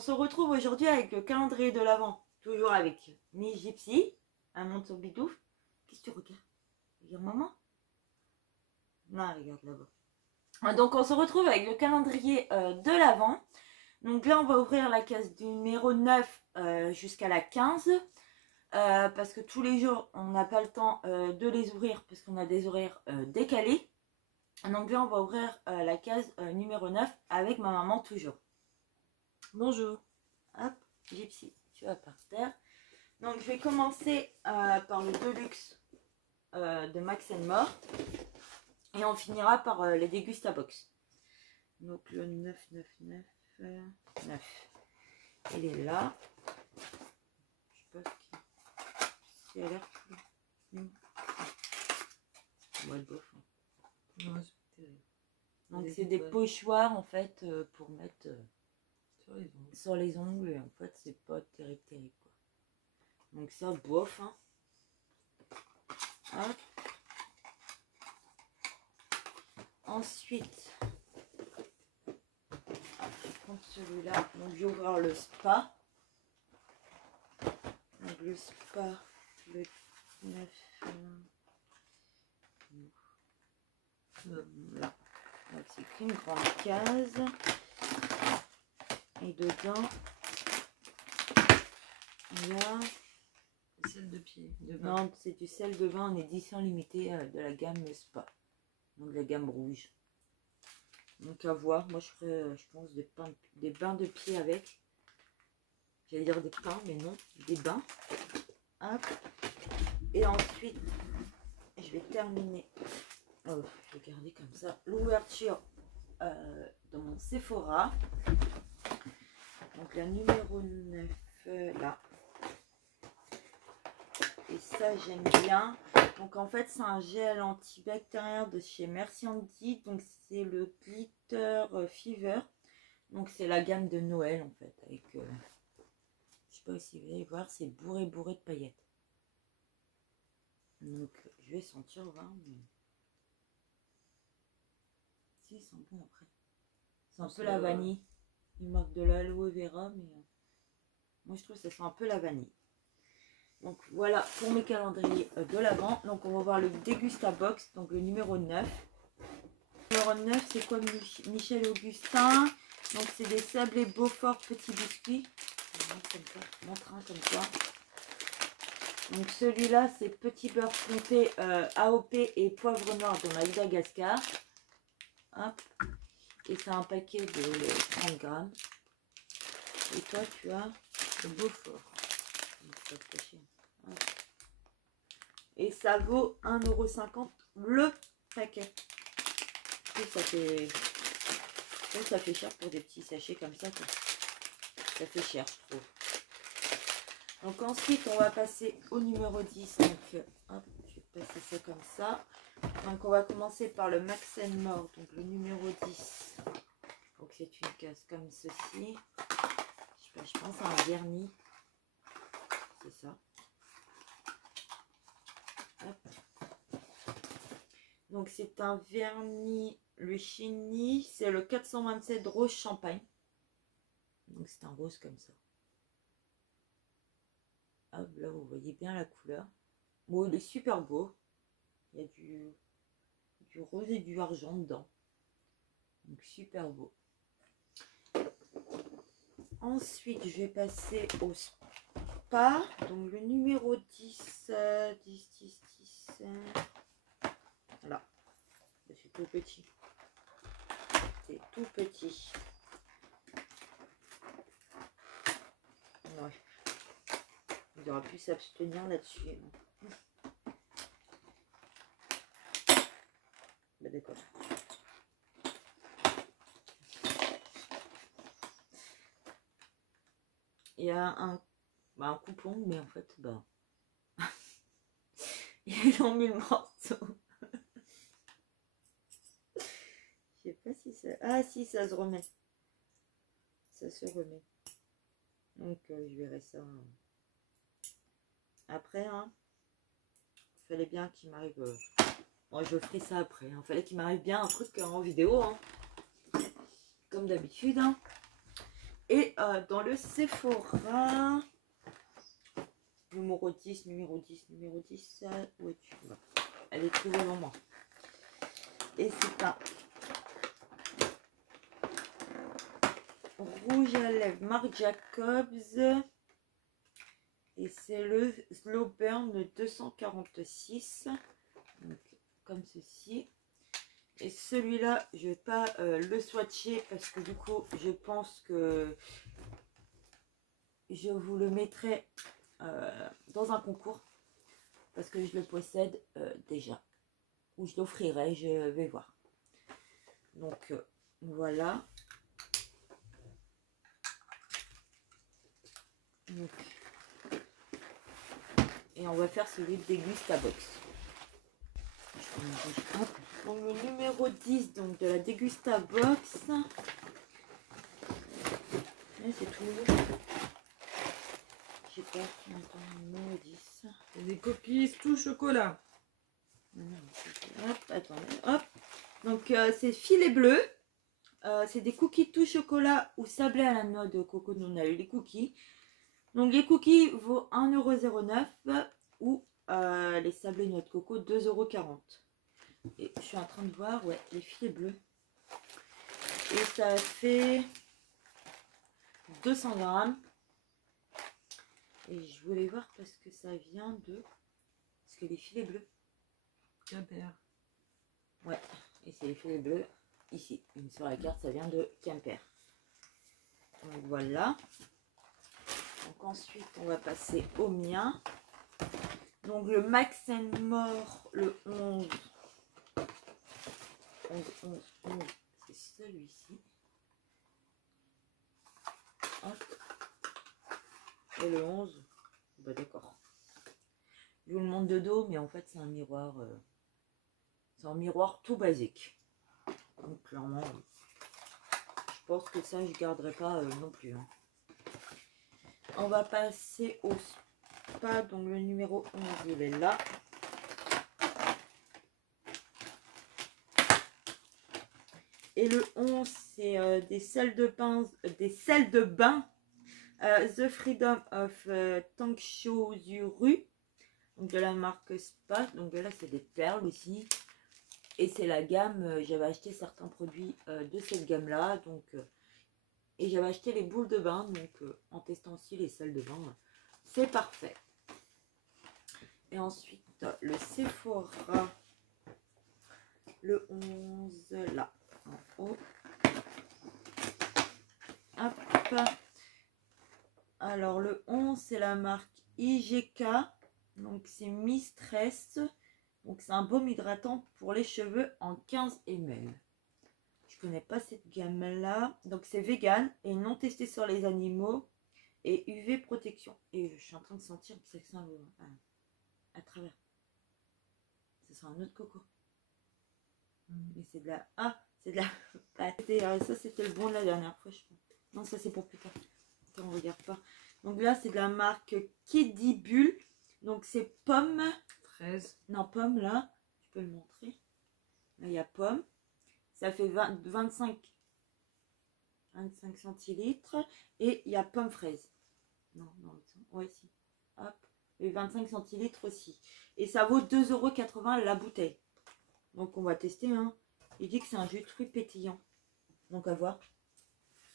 se retrouve aujourd'hui avec le calendrier de l'Avent, toujours avec Miss Gypsy, un monde sur Bidouf. Qu'est-ce que tu regardes? Regarde maman. Non, regarde là-bas. Donc on se retrouve avec le calendrier de l'Avent. Donc là on va ouvrir la case du numéro 9 jusqu'à la 15. Parce que tous les jours on n'a pas le temps de les ouvrir parce qu'on a des horaires décalés. Donc là on va ouvrir la case numéro 9 avec ma maman toujours. Bonjour. Hop, Gypsy, tu vas par terre. Donc je vais commencer par le Deluxe de Max & More. Et on finira par les Dégustabox. Donc le 9. Il est là. Je sais pas si elle a l'air plus. Ouais, bof. Ouais, c'est terrible. Donc c'est des pochoirs en fait pour mettre sur les ongles. Et en fait c'est pas terrible quoi. Donc ça bof. Hein. Hop. Ensuite, je prends celui-là. Donc je vais ouvrir le spa. Donc le spa, le 9. Là. Donc c'est une grande case. Et dedans, il y a du sel de pied. Non, c'est du sel de vin en édition limitée de la gamme spa. Donc la gamme rouge. Donc à voir. Moi je ferai, je pense, des bains de pied avec. J'allais dire des pains, mais non, des bains. Hop. Et ensuite, je vais terminer. Oh, je vais garder comme ça l'ouverture dans mon Sephora. Donc la numéro 9 là. Et ça j'aime bien. Donc en fait c'est un gel antibactérien de chez Merci Andy. Donc c'est le Glitter Fever. Donc c'est la gamme de Noël en fait. Avec je sais pas si vous allez voir, c'est bourré de paillettes. Donc je vais sentir voir. Mais... si, ils sont bons après. C'est un peu la vanille. Il manque de l'aloe vera, mais moi je trouve que ça sent un peu la vanille. Donc voilà pour mes calendriers de l'Avent. Donc on va voir le Dégustabox, donc le numéro 9. Le numéro 9 c'est quoi? Michel Augustin. Donc c'est des sablés Beaufort petits biscuits. Comme ça, montre un comme ça. Donc celui-là c'est petit beurre fonté AOP et poivre noir de Madagascar. Hop. Et c'est un paquet de 30 grammes. Et toi tu as le Beaufort. Et ça vaut 1,50 € le paquet. Et ça fait... donc ça fait cher pour des petits sachets comme ça. Quoi. Ça fait cher, je trouve. Donc ensuite, on va passer au numéro 10. Donc, hop, je vais passer ça comme ça. Donc on va commencer par le Max & More. Donc le numéro 10. Donc c'est une case comme ceci. Je pense à un vernis. C'est ça. Hop. Donc c'est un vernis, le Chini, c'est le 427 rose champagne. Donc c'est un rose comme ça. Hop, là vous voyez bien la couleur. Bon, il est super beau. Il y a du rose et du argent dedans. Donc super beau. Ensuite je vais passer au spa. Donc le numéro 10, 10. Voilà. C'est tout petit. C'est tout petit. Ouais. Il aurait pu s'abstenir là-dessus. Bah d'accord. Il y a un coupon, mais en fait, bah... ils ont mis le morceau. Je sais pas si ça... ah si, ça se remet. Ça se remet. Donc je verrai ça après. Hein. Il fallait bien qu'il m'arrive... bon, je ferai ça après. Il fallait qu'il m'arrive bien un truc en vidéo. Hein. Comme d'habitude. Hein. Et dans le Sephora, numéro 10, numéro 10, numéro 10, où es-tu? Elle est trouvée au moment. Et c'est un rouge à lèvres Marc Jacobs. Et c'est le Slow Burn 246. Donc, comme ceci. Et celui-là, je vais pas le swatcher parce que du coup, je pense que je vous le mettrai dans un concours. Parce que je le possède déjà. Ou je l'offrirai, je vais voir. Donc, voilà. Donc, et on va faire celui de Dégustabox. Donc le numéro 10 donc de la Dégustabox. C'est tout. Je sais pas. Attends, numéro 10. C'est des cookies tout chocolat. Hop, attendez. Hop. Donc c'est filet bleu. C'est des cookies tout chocolat ou sablés à la noix de coco. Nous on a eu les cookies. Donc les cookies vaut 1,09 € ou les sablés noix de coco 2,40 €. Et je suis en train de voir, ouais, les filets bleus. Et ça fait 200 grammes. Et je voulais voir parce que ça vient de... Parce que les filets bleus. Quimper. Ouais, et c'est les filets bleus ici. Et sur la carte, ça vient de Quimper. Donc voilà. Donc ensuite, on va passer au mien. Donc le Max & More, le 11. 11, c'est celui-ci. Et le 11, bah d'accord. Je vous le montre de dos, mais en fait c'est un miroir. C'est un miroir tout basique. Donc clairement, je pense que ça je garderai pas non plus. Hein. On va passer au spa, donc le numéro 11, il est là. Et le 11, c'est des sels de bain, The Freedom of Tangsho-Zuru, donc de la marque Spa. Donc là, c'est des perles aussi. Et c'est la gamme, j'avais acheté certains produits de cette gamme-là. Donc, et j'avais acheté les boules de bain, donc en testant aussi les sels de bain, c'est parfait. Et ensuite, le Sephora, le 11, là. En haut. Hop. Alors le 11 c'est la marque IGK. Donc c'est Mi-Stress. Donc c'est un baume hydratant pour les cheveux en 15 ml. Je connais pas cette gamme là. Donc c'est vegan et non testé sur les animaux. Et UV protection. Et je suis en train de sentir que c'est ça à travers. Ça sent un autre coco. Mais c'est de la... Ah, c'est de la... ça c'était le bon de la dernière fois, je crois. Non, ça c'est pour plus tard. Attends, on regarde pas. Donc là, c'est de la marque Kiddy Bull. Donc c'est pomme. Fraise. Non, pomme là. Je peux le montrer. Là, il y a pomme. Ça fait 25 centilitres. Et il y a pomme fraise. Non, non, ouais, si. Hop. Et 25 centilitres aussi. Et ça vaut 2,80 € la bouteille. Donc on va tester. Hein. Il dit que c'est un jus de fruits pétillant. Donc à voir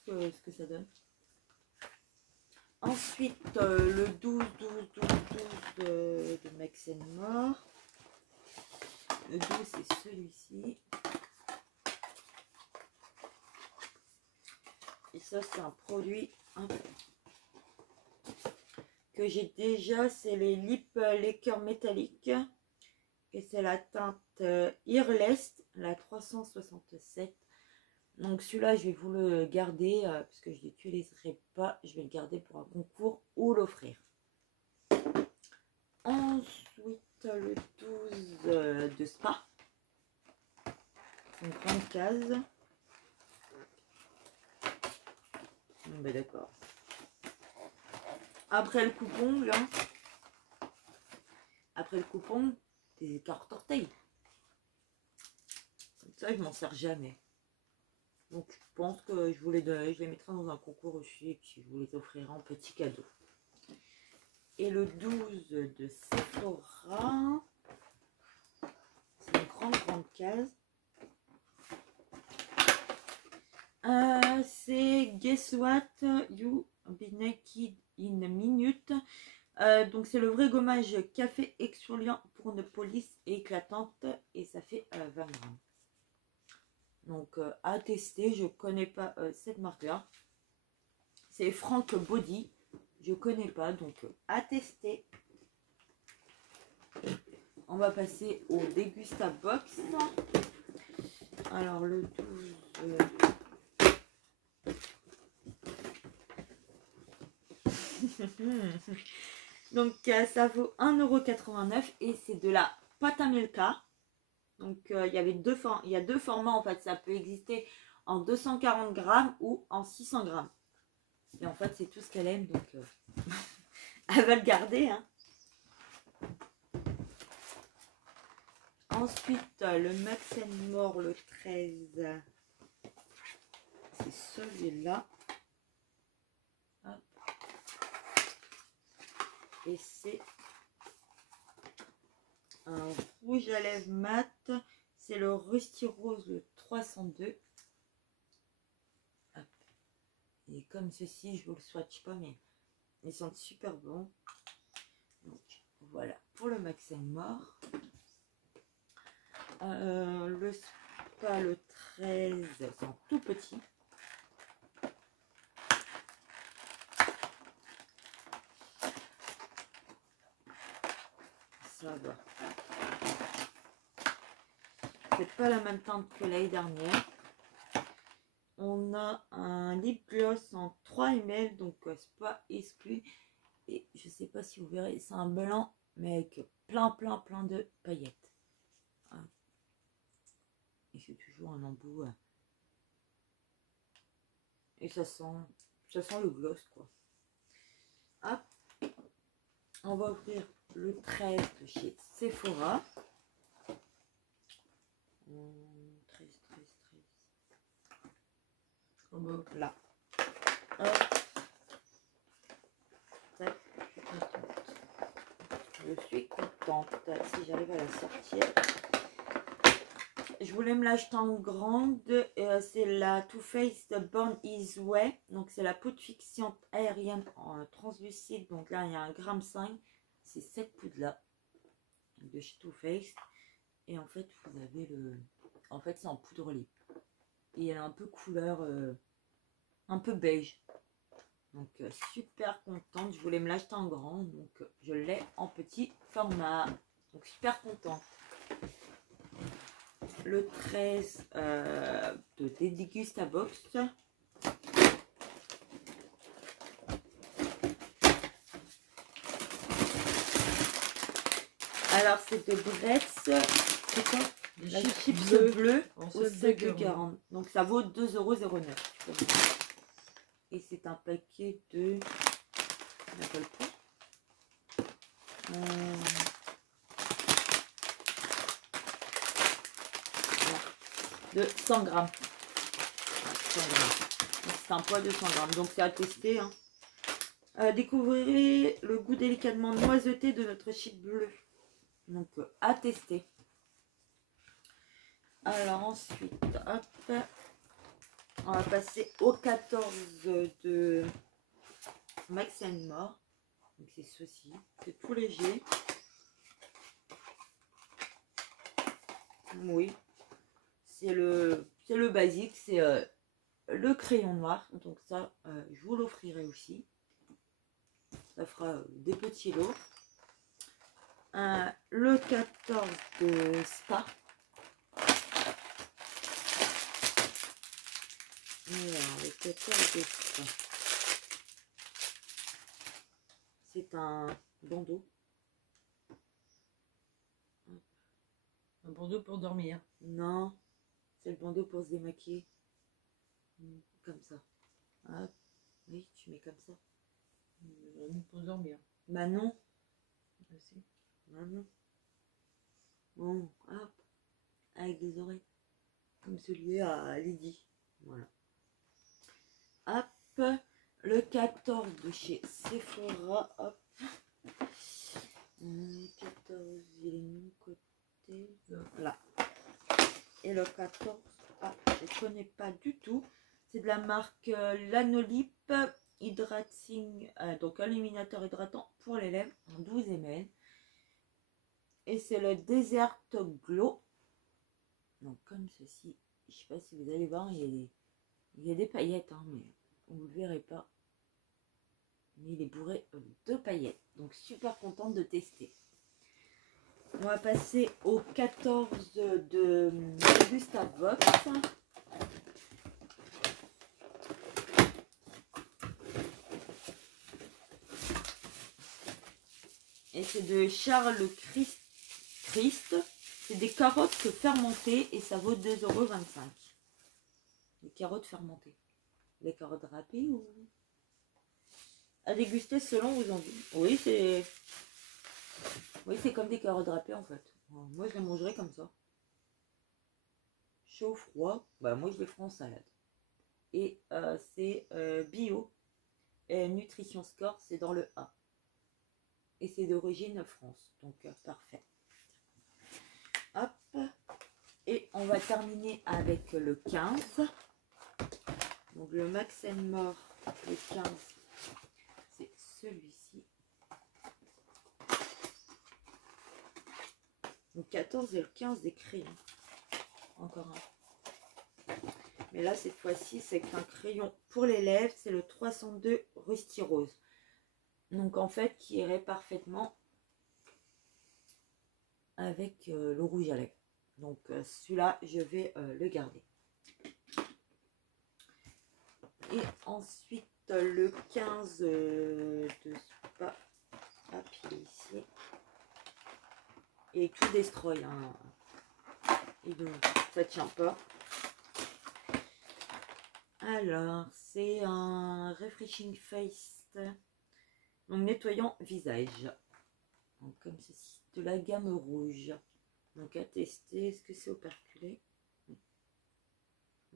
ce que ça donne. Ensuite, le 12 de Max & More. Le 12, c'est celui-ci. Et ça, c'est un produit que j'ai déjà. C'est les lip liqueurs métalliques. Et c'est la teinte Earless, la 367. Donc celui-là, je vais vous le garder parce que je ne l'utiliserai pas. Je vais le garder pour un concours ou l'offrir. Ensuite, le 12 de Spa. C'est une grande case. Ben d'accord. Après le coupon, là. Après le coupon, des cartes orteils. Comme ça, je m'en sers jamais. Donc je pense que je les mettrai dans un concours aussi et puis je vous les offrirai en petit cadeau. Et le 12 de Sephora, c'est une grande case. C'est Guess What You Be Naked in a Minute. Donc c'est le vrai gommage café exfoliant pour une police éclatante et ça fait 20 grammes. Donc à tester, je connais pas cette marque là. C'est Frank Body, je connais pas, donc à tester. On va passer au Dégusta Box. Alors le 12... Donc ça vaut 1,89 € et c'est de la pâte à Milka. Donc il y a deux formats en fait, ça peut exister en 240 grammes ou en 600 grammes. Et en fait c'est tout ce qu'elle aime, donc elle va le garder. Hein. Ensuite le Max & More, le 13, c'est celui-là. Et c'est un rouge à lèvres mat. C'est le Rusty Rose, le 302. Hop. Et comme ceci, je vous le swatch pas, mais ils sentent super bons. Donc voilà pour le Max & More. Le Spa, le 13, c'est en tout petit. Ça va. C'est pas la même teinte que l'année dernière. On a un lip gloss en 3 ml, donc c'est pas exclu. Et je sais pas si vous verrez, c'est un blanc, mais avec plein de paillettes. Et c'est toujours un embout. Et ça sent le gloss, quoi. Hop. On va ouvrir le 13 de chez Sephora. 13. Là. Hop. Tac. Je suis contente. Si j'arrive à la sortir. Je voulais me l'acheter en grande. C'est la Too Faced Born This Way. Donc c'est la poudre fixante aérienne en translucide. Donc là il y a 1,5 g. C'est cette poudre là. De chez Too Faced. Et en fait vous avez le... En fait c'est en poudre lip. Et elle a un peu couleur... un peu beige. Donc super contente. Je voulais me l'acheter en grand. Donc je l'ai en petit format. Donc super contente. Le 13 de Dégusta Box. Alors c'est de Bretz. C'est quoi? La chips bleue au 7,40 €. Donc ça vaut 2,09 €. Et c'est un paquet de... On n'a pas le prix. De 100 grammes. 100 grammes. C'est un poids de 100 grammes. Donc c'est à tester. Hein. Découvrez le goût délicatement noiseté de notre chip bleu. Donc à tester. Alors ensuite, hop, on va passer au 14 de Max & More. Donc c'est ceci, c'est tout léger. Oui, c'est le basique, c'est le crayon noir. Donc ça, je vous l'offrirai aussi. Ça fera des petits lots. Le 14 de Spa. Alors, le 14 de Spa. C'est un bandeau. Un bandeau pour dormir. Non, c'est le bandeau pour se démaquiller. Comme ça. Hop. Oui, tu mets comme ça. Pour dormir. Bah non. Ah, si. Bah non. Bon, hop. Avec des oreilles. Comme celui à Lydie. Voilà. Hop. Le 14 de chez Sephora. Hop. 14, il est mis côté. Là. Et le 14, je ne connais pas du tout. C'est de la marque Lanolip Hydrating, donc illuminateur hydratant pour les lèvres en 12 ml. Et c'est le Desert Glow. Donc comme ceci, je ne sais pas si vous allez voir, il y a des paillettes, hein, mais vous ne le verrez pas. Mais il est bourré de paillettes. Donc super contente de tester. On va passer au 14 de Gustave Box. Et c'est de Charles Christ. C'est des carottes fermentées et ça vaut 2,25 €. Les carottes fermentées. Les carottes râpées ou... à déguster selon vos envies. Oui, c'est comme des carottes râpées en fait. Moi, je les mangerais comme ça. Chaud, froid. Bah, moi, je les ferai en salade. Et c'est bio. Et Nutrition Score, c'est dans le A. Et c'est d'origine France. Donc, parfait. Hop. Et on va terminer avec le 15. Donc, le Max & More, le 15, c'est celui-ci. Le 14 et le 15 des crayons. Encore un. Mais là, cette fois-ci, c'est un crayon pour les lèvres. C'est le 302 Rusty Rose. Donc, en fait, qui irait parfaitement avec le rouge à lèvres. Donc, celui-là, je vais le garder. Et ensuite, le 15 de Spa. Hop, il est ici. Et tout destroy. Hein. Et donc, ça tient pas. Alors, c'est un Refreshing Face. Donc, nettoyant visage. Donc, comme ceci. De la gamme rouge. Donc, à tester. Est-ce que c'est operculé?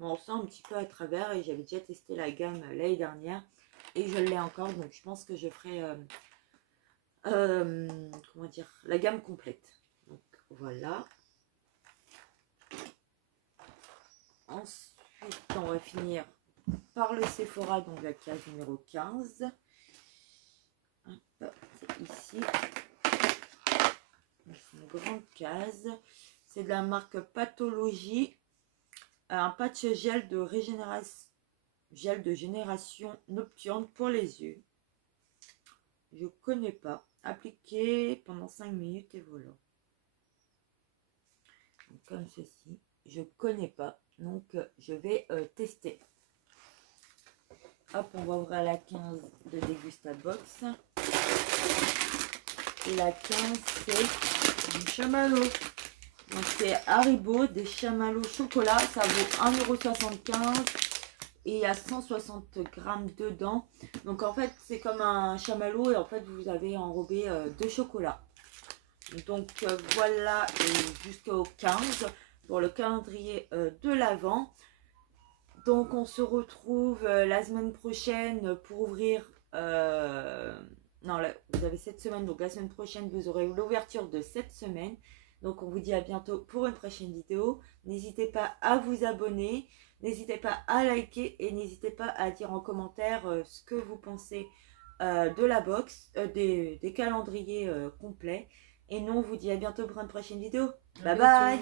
On sent un petit peu à travers. Et j'avais déjà testé la gamme l'année dernière. Et je l'ai encore. Donc, je pense que je ferai... comment dire? La gamme complète. Donc, voilà. Ensuite, on va finir par le Sephora, donc la case numéro 15. C'est ici. C'est une grande case. C'est de la marque Pathologie. Un patch gel de génération nocturne pour les yeux. Je connais pas. Appliqué pendant 5 minutes et voilà. Donc, comme ceci. Je connais pas. Donc, je vais tester. Hop, on va ouvrir la 15 de Degusta Box. Et la 15, c'est du chamallow. Donc, c'est Haribo, des chamallows chocolat. Ça vaut 1,75 €. Et il y a 160 grammes dedans. Donc, en fait, c'est comme un chamallow. Et en fait, vous avez enrobé de chocolat. Donc, voilà jusqu'au 15 pour le calendrier de l'Avent. Donc, on se retrouve la semaine prochaine pour ouvrir... non, là, vous avez cette semaine. Donc, la semaine prochaine, vous aurez l'ouverture de cette semaine. Donc, on vous dit à bientôt pour une prochaine vidéo. N'hésitez pas à vous abonner. N'hésitez pas à liker. Et n'hésitez pas à dire en commentaire ce que vous pensez de la box, des calendriers complets. Et nous, on vous dit à bientôt pour une prochaine vidéo. Bye bye!